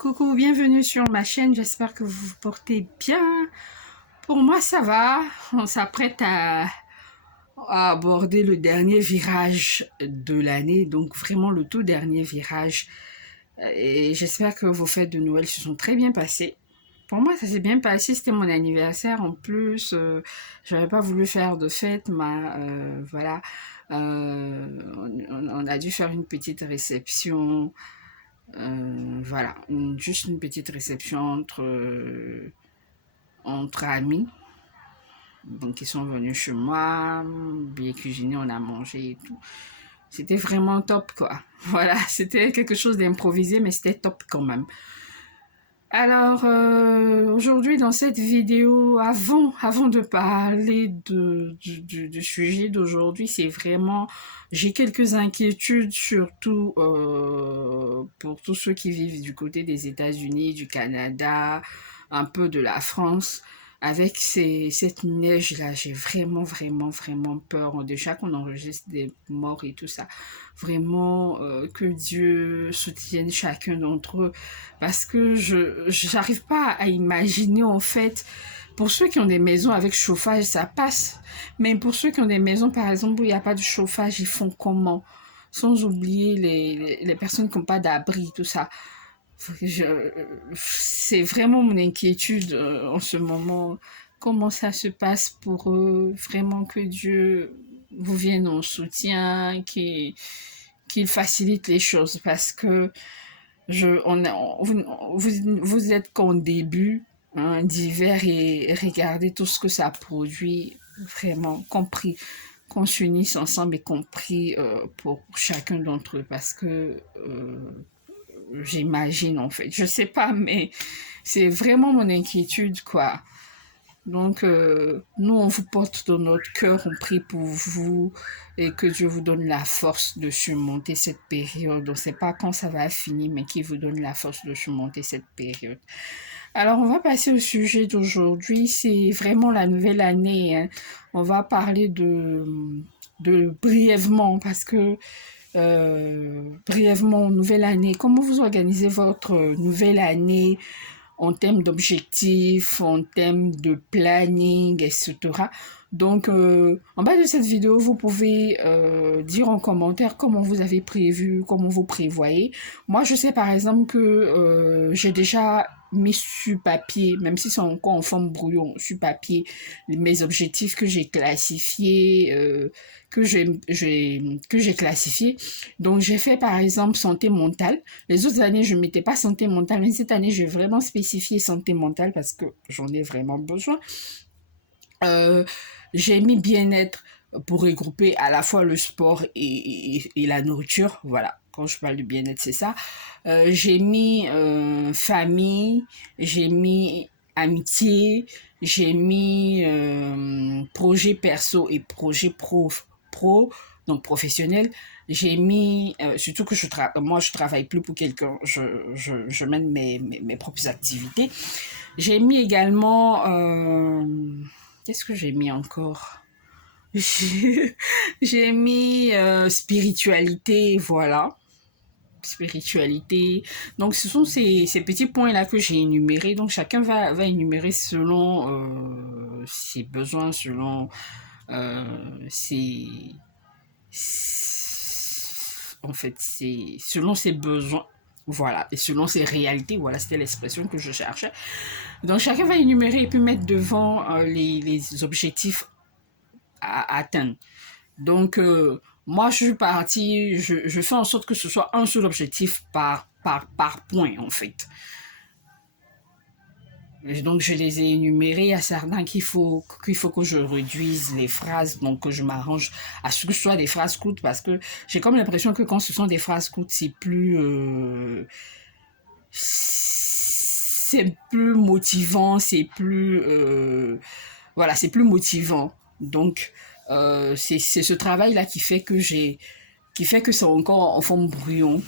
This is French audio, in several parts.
Coucou, bienvenue sur ma chaîne, j'espère que vous vous portez bien. Pour moi, ça va. On s'apprête à aborder le dernier virage de l'année, donc vraiment le tout dernier virage. Et j'espère que vos fêtes de Noël se sont très bien passées. Pour moi, ça s'est bien passé, c'était mon anniversaire en plus. Je n'avais pas voulu faire de fête, mais voilà. On a dû faire une petite réception. Voilà, juste une petite réception entre amis. Donc, ils sont venus chez moi, bien cuisiné, on a mangé et tout. C'était vraiment top, quoi. Voilà, c'était quelque chose d'improvisé, mais c'était top quand même. Alors, aujourd'hui, dans cette vidéo, avant de parler du sujet d'aujourd'hui, c'est vraiment, j'ai quelques inquiétudes, surtout pour tous ceux qui vivent du côté des États-Unis, du Canada, un peu de la France. Avec cette neige-là, j'ai vraiment peur. Déjà qu'on enregistre des morts et tout ça. Vraiment, que Dieu soutienne chacun d'entre eux. Parce que je n'arrive pas à imaginer, en fait, pour ceux qui ont des maisons avec chauffage, ça passe. Mais pour ceux qui ont des maisons, par exemple, où il n'y a pas de chauffage, ils font comment? Sans oublier les personnes qui n'ont pas d'abri, tout ça. C'est vraiment mon inquiétude en ce moment. Comment ça se passe pour eux? Vraiment que Dieu vous vienne en soutien, qu'il facilite les choses parce que vous êtes qu'en début d'hiver et regardez tout ce que ça produit, vraiment compris, qu'on s'unisse ensemble et compris pour chacun d'entre eux parce que j'imagine en fait, je sais pas, mais c'est vraiment mon inquiétude quoi. Donc, nous, on vous porte dans notre cœur, on prie pour vous et que Dieu vous donne la force de surmonter cette période. On ne sait pas quand ça va finir, mais qu'il vous donne la force de surmonter cette période. Alors, on va passer au sujet d'aujourd'hui. C'est vraiment la nouvelle année, hein. On va parler de brièvement, parce que brièvement, nouvelle année. Comment vous organisez votre nouvelle année? En termes d'objectifs, en termes de planning, etc. Donc, en bas de cette vidéo, vous pouvez dire en commentaire comment vous avez prévu, comment vous prévoyez. Moi, je sais par exemple que j'ai déjà mis sur papier, même si c'est encore en forme brouillon, sur papier, mes objectifs que j'ai classifiés, que j'ai classifiés. Donc, j'ai fait par exemple santé mentale. Les autres années, je ne mettais pas santé mentale, mais cette année, j'ai vraiment spécifié santé mentale parce que j'en ai vraiment besoin. Euh, j'ai mis bien-être pour regrouper à la fois le sport et la nourriture. Voilà, quand je parle de bien-être, c'est ça. J'ai mis famille, j'ai mis amitié, j'ai mis projet perso et projet pro, donc professionnel. J'ai mis, surtout que moi je travaille plus pour quelqu'un, je mène mes propres activités. J'ai mis également, qu'est-ce que j'ai mis encore? J'ai mis spiritualité, voilà. Spiritualité. Donc, ce sont ces petits points-là que j'ai énumérés. Donc, chacun va énumérer selon ses besoins, selon ses, en fait, c'est selon ses besoins. Voilà, et selon ses réalités, voilà, c'était l'expression que je cherchais. Donc, chacun va énumérer et puis mettre devant les objectifs à atteindre. Donc, moi, je suis partie, je fais en sorte que ce soit un seul objectif par point, en fait. Et donc, je les ai énumérés. Il y a certains qu'il faut que je réduise les phrases, donc que je m'arrange à ce que ce soit des phrases courtes, parce que j'ai comme l'impression que quand ce sont des phrases courtes, c'est plus motivant, voilà, c'est plus motivant. Donc, c'est ce travail-là qui fait que c'est encore en forme brouillon.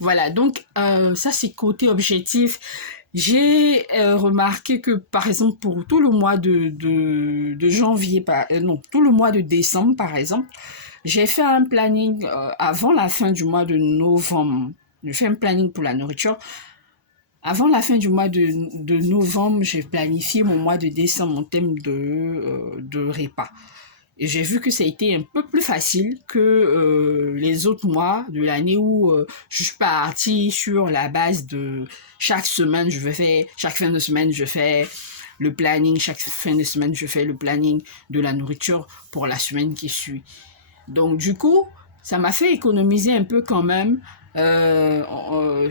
Voilà, donc ça c'est côté objectif. J'ai remarqué que par exemple pour tout le mois de janvier, non, tout le mois de décembre par exemple, j'ai fait un planning avant la fin du mois de novembre. J'ai fait un planning pour la nourriture. Avant la fin du mois de novembre, j'ai planifié mon mois de décembre en thème de repas. Et j'ai vu que ça a été un peu plus facile que les autres mois de l'année où je suis partie sur la base de chaque semaine, chaque fin de semaine, je fais le planning, chaque fin de semaine, je fais le planning de la nourriture pour la semaine qui suit. Donc, du coup, ça m'a fait économiser un peu quand même en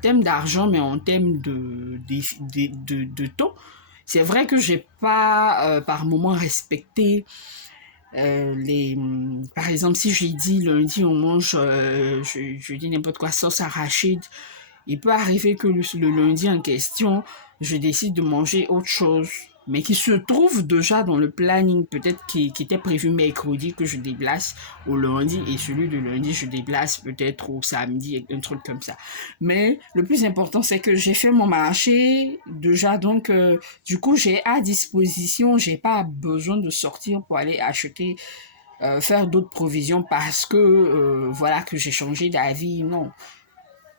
termes d'argent, mais en termes de temps. C'est vrai que j'ai pas par moment respecté par exemple, si j'ai dit lundi on mange, je dis n'importe quoi, sauce arachide, il peut arriver que le lundi en question, je décide de manger autre chose, mais qui se trouve déjà dans le planning, peut-être qui était prévu mercredi, que je déplace au lundi, et celui de lundi, je déplace peut-être au samedi, un truc comme ça. Mais le plus important, c'est que j'ai fait mon marché déjà, donc du coup, j'ai à disposition, j'ai pas besoin de sortir pour aller acheter faire d'autres provisions parce que voilà que j'ai changé d'avis. Non,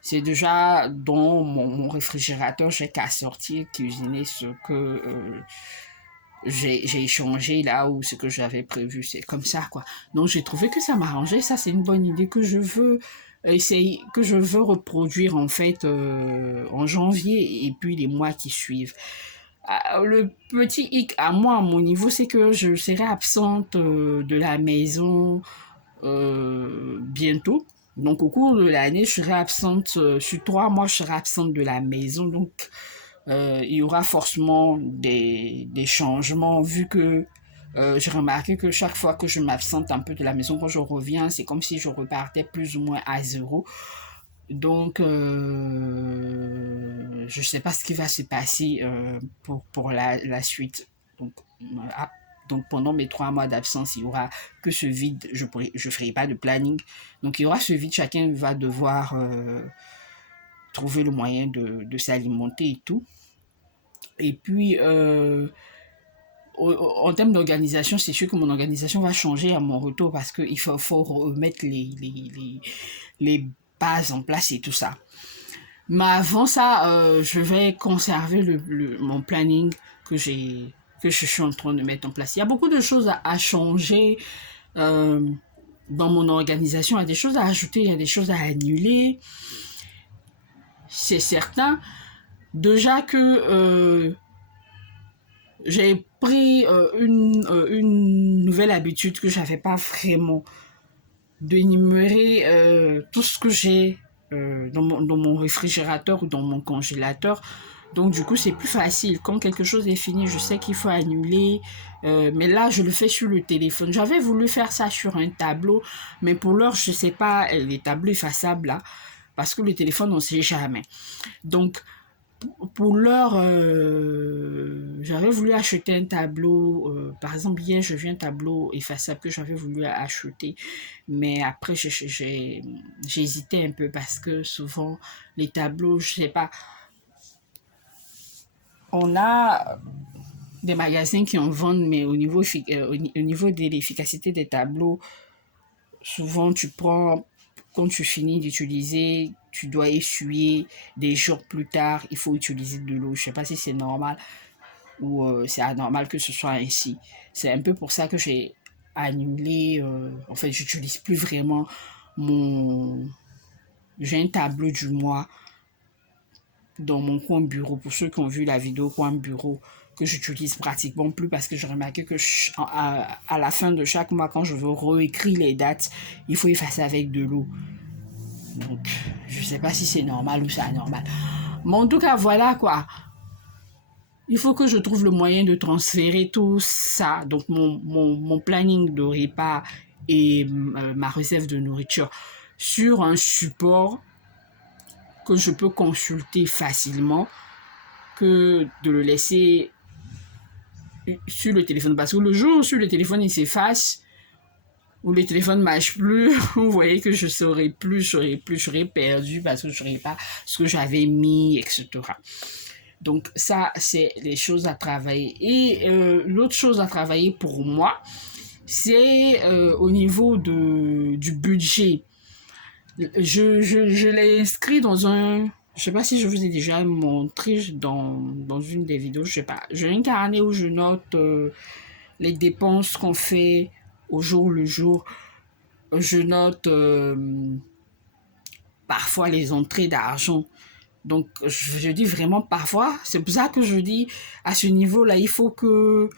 c'est déjà dans mon réfrigérateur, j'ai qu'à sortir, cuisiner ce que j'ai changé là ou ce que j'avais prévu. C'est comme ça, quoi. Donc, j'ai trouvé que ça m'arrangeait. Ça, c'est une bonne idée que je veux essayer, que je veux reproduire en fait en janvier et puis les mois qui suivent. Le petit hic à moi, à mon niveau, c'est que je serai absente de la maison bientôt. Donc, au cours de l'année, je serai absente, sur 3 mois, je serai absente de la maison. Donc, il y aura forcément des changements vu que j'ai remarqué que chaque fois que je m'absente un peu de la maison, quand je reviens, c'est comme si je repartais plus ou moins à zéro. Donc, je ne sais pas ce qui va se passer pour la suite. Donc, ah, donc, pendant mes 3 mois d'absence, il y aura que ce vide. Je ferai pas de planning. Donc, il y aura ce vide. Chacun va devoir trouver le moyen de s'alimenter et tout. Et puis, en termes d'organisation, c'est sûr que mon organisation va changer à mon retour parce qu'il faut remettre les bases en place et tout ça. Mais avant ça, je vais conserver mon planning que que je suis en train de mettre en place. Il y a beaucoup de choses à changer euh, dans mon organisation. Il y a des choses à ajouter, il y a des choses à annuler. C'est certain. Déjà que j'ai pris une nouvelle habitude que j'avais pas vraiment d'énumérer tout ce que j'ai dans mon réfrigérateur ou dans mon congélateur. Donc du coup, c'est plus facile. Quand quelque chose est fini, je sais qu'il faut annuler. Mais là, je le fais sur le téléphone. J'avais voulu faire ça sur un tableau, mais pour l'heure, je sais pas les tableaux effaçables là, parce que le téléphone, on sait jamais. Donc pour l'heure, j'avais voulu acheter un tableau. Par exemple, hier, j'ai vu un tableau effaçable que j'avais voulu acheter. Mais après, j'ai hésité un peu parce que souvent, les tableaux, je sais pas, on a des magasins qui en vendent, mais au niveau de l'efficacité des tableaux, souvent, quand tu finis d'utiliser, tu dois essuyer des jours plus tard, il faut utiliser de l'eau. Je sais pas si c'est normal ou c'est anormal que ce soit ainsi. C'est un peu pour ça que j'ai annulé, en fait, j'utilise plus vraiment mon... J'ai un tableau du mois dans mon coin bureau, pour ceux qui ont vu la vidéo coin bureau, que j'utilise pratiquement plus parce que j'ai remarqué que à la fin de chaque mois, quand je veux réécrire les dates, il faut effacer avec de l'eau. Donc, je sais pas si c'est normal ou c'est anormal. Mais en tout cas, voilà quoi. Il faut que je trouve le moyen de transférer tout ça, donc mon planning de repas et ma réserve de nourriture, sur un support que je peux consulter facilement, que de le laisser sur le téléphone. Parce que le jour où sur le téléphone il s'efface, ou le téléphone ne marche plus, vous voyez que je serai plus, j'aurais perdu parce que je ne saurais pas ce que j'avais mis, etc. Donc ça, c'est les choses à travailler. Et l'autre chose à travailler pour moi, c'est au niveau du budget. Je l'ai inscrit dans un Je sais pas si je vous ai déjà montré dans une des vidéos, je sais pas. J'ai un carnet où je note les dépenses qu'on fait au jour le jour. Je note parfois les entrées d'argent. Donc, je dis vraiment parfois, c'est pour ça que je dis, à ce niveau-là, il faut que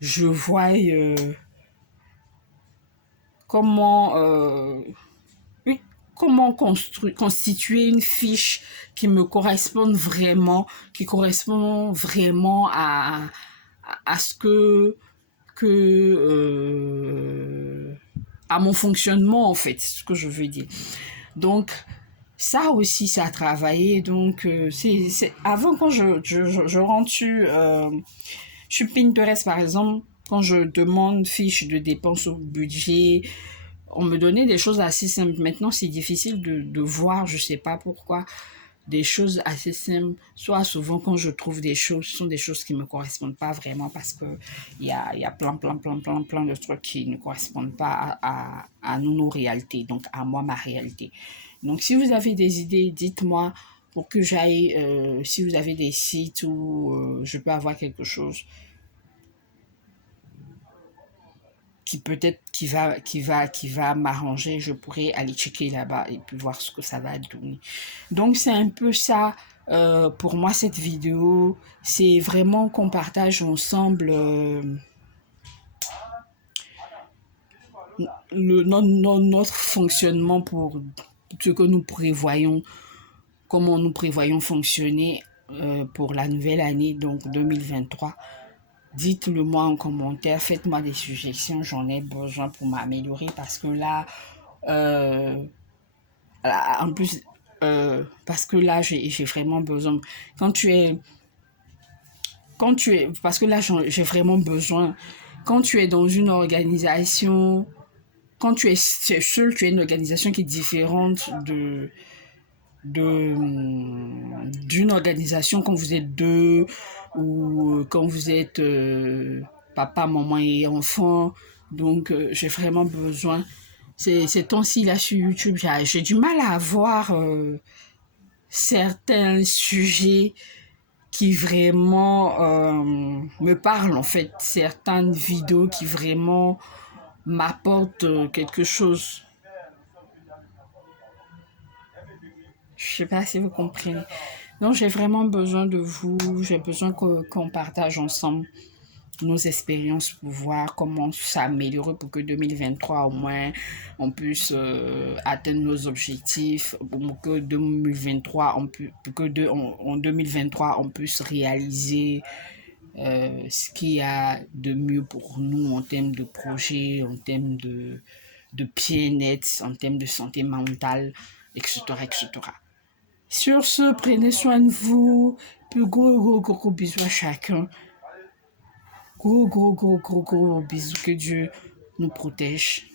je voie comment, oui, comment constituer une fiche qui me corresponde vraiment, qui correspond vraiment à ce à mon fonctionnement, en fait, ce que je veux dire. Donc, ça aussi, ça a travaillé. Donc, avant, quand je rentre sur Pinterest, par exemple, quand je demande fiche de dépenses au budget, on me donnait des choses assez simples. Maintenant, c'est difficile de voir, je sais pas pourquoi, des choses assez simples. Soit souvent, quand je trouve des choses, ce sont des choses qui me correspondent pas vraiment parce que il y a plein de trucs qui ne correspondent pas à nos réalités, donc à moi, ma réalité. Donc, si vous avez des idées, dites-moi pour que j'aille, si vous avez des sites où je peux avoir quelque chose qui peut-être qui va m'arranger, je pourrais aller checker là-bas et puis voir ce que ça va donner. Donc c'est un peu ça pour moi cette vidéo, c'est vraiment qu'on partage ensemble notre fonctionnement pour ce que nous prévoyons, comment nous prévoyons fonctionner pour la nouvelle année, donc 2023. Dites-le moi en commentaire, faites-moi des suggestions, j'en ai besoin pour m'améliorer parce que là, euh, en plus, parce que là, j'ai vraiment besoin. Quand tu es, parce que là, j'ai vraiment besoin. Quand tu es dans une organisation, quand tu es seul, tu es une organisation qui est différente d'une organisation quand vous êtes deux ou quand vous êtes papa, maman et enfant. Donc, j'ai vraiment besoin. Ces temps-ci, là, sur YouTube, j'ai du mal à voir certains sujets qui vraiment me parlent, en fait. Certaines vidéos qui vraiment m'apportent quelque chose. Je sais pas si vous comprenez. Donc, j'ai vraiment besoin de vous. J'ai besoin qu'on partage ensemble nos expériences pour voir comment s'améliorer pour que 2023 au moins on puisse atteindre nos objectifs, pour que 2023 pour que en 2023 on puisse réaliser ce qu'il y a de mieux pour nous en termes de projet, en termes de bien-être, en termes de santé mentale, etc., etc. Sur ce, prenez soin de vous. Puis gros bisous à chacun. Gros bisous. Que Dieu nous protège.